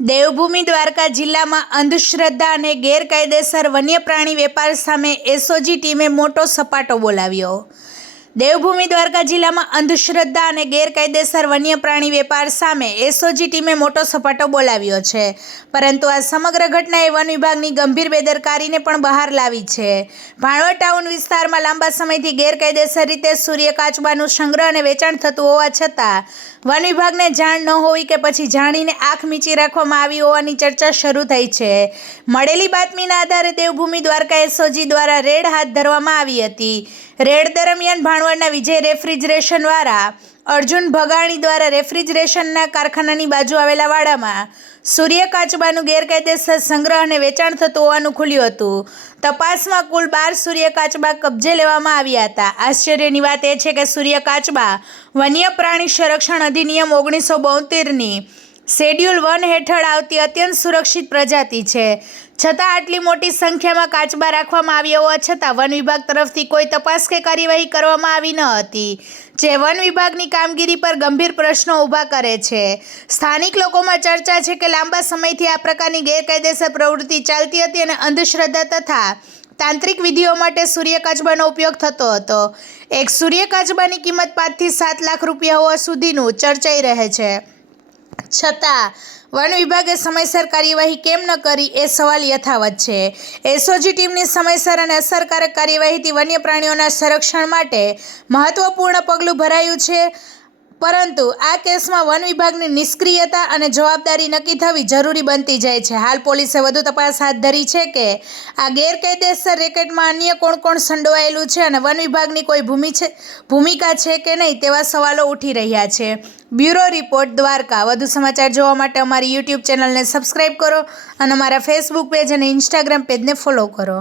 દેવભૂમિ દ્વારકા જિલ્લામાં અંધશ્રદ્ધા અને ગેરકાયદેસર વન્યપ્રાણી વેપાર સામે એસઓજી ટીમે મોટો સપાટો બોલાવ્યો। દેવભૂમિ દ્વારકા જિલ્લામાં અંધશ્રદ્ધા અને ગેરકાયદેસર વન્યપ્રાણી વેપાર સામે એસઓજી ટીમે મોટો સપાટો બોલાવ્યો છે, પરંતુ આ સમગ્ર ઘટનાએ વન વિભાગની ગંભીર બેદરકારીને પણ બહાર લાવી છે। ભાણવડ ટાઉન વિસ્તારમાં લાંબા સમયથી ગેરકાયદેસર રીતે સૂર્યકાચબાનું સંગ્રહ અને વેચાણ થતું હોવા છતાં વન વિભાગને જાણ ન હોવી કે પછી જાણીને આંખ મીચી રાખવામાં આવી હોવાની ચર્ચા શરૂ થઈ છે। મળેલી બાતમીના આધારે દેવભૂમિ દ્વારકા એસઓજી દ્વારા રેડ હાથ ધરવામાં આવી હતી। રેડ દરમિયાન ભાણવડના વિજય રેફ્રિજરેશનવાળા અર્જુન ભગાણી દ્વારા રેફ્રિજરેશનના કારખાનાની બાજુ આવેલા વાડામાં સૂર્યકાચબાનું ગેરકાયદેસર સંગ્રહ અને વેચાણ થતું હોવાનું ખુલ્યું હતું। તપાસમાં કુલ 12 સૂર્યકાચબા કબજે લેવામાં આવ્યા હતા। આશ્ચર્યની વાત એ છે કે સૂર્યકાચબા વન્ય પ્રાણી સંરક્ષણ અધિનિયમ 1972ની શેડ્યુલ 1 હેઠળ આવતી અત્યંત સુરક્ષિત પ્રજાતિ છે, છતાં આટલી મોટી સંખ્યામાં કાચબા રાખવામાં આવ્યા હોવા છતાં વન વિભાગ તરફથી કોઈ તપાસ કે કાર્યવાહી કરવામાં આવી ન હતી, જે વન વિભાગની કામગીરી પર ગંભીર પ્રશ્નો ઊભા કરે છે। સ્થાનિક લોકોમાં ચર્ચા છે કે લાંબા સમયથી આ પ્રકારની ગેરકાયદેસર પ્રવૃત્તિ ચાલતી હતી અને અંધશ્રદ્ધા તથા તાંત્રિક વિધિઓ માટે સૂર્યકાચબાનો ઉપયોગ થતો હતો। એક સૂર્યકાચબાની કિંમત 5 થી 7 લાખ રૂપિયા હોવા સુધીનું ચર્ચાઈ રહે છે, છતાં વન વિભાગે સમયસર કાર્યવાહી કેમ ન કરી એ સવાલ યથાવત છે। એસઓજી ટીમની સમયસર અને અસરકારક કાર્યવાહીથી વન્ય પ્રાણીઓના સંરક્ષણ માટે મહત્વપૂર્ણ પગલું ભરાયું છે, પરંતુ આ કેસમાં વન વિભાગની નિષ્ક્રિયતા અને જવાબદારી નક્કી થવી જરૂરી બનતી જાય છે। હાલ પોલીસે વધુ તપાસ હાથ ધરી છે કે આ ગેરકાયદેસર રેકેટમાં અન્ય કોણ સંડોવાયેલું છે અને વન વિભાગની કોઈ ભૂમિકા છે કે નહીં તેવા સવાલો ઉઠી રહ્યા છે। Bureau report Dwarka. વધુ સમાચાર જોવા માટે અમારી યુટ્યુબ ચેનલને સબસ્ક્રાઈબ કરો અને અમારા ફેસબુક પેજ અને ઇન્સ્ટાગ્રામ પેજને ફોલો કરો।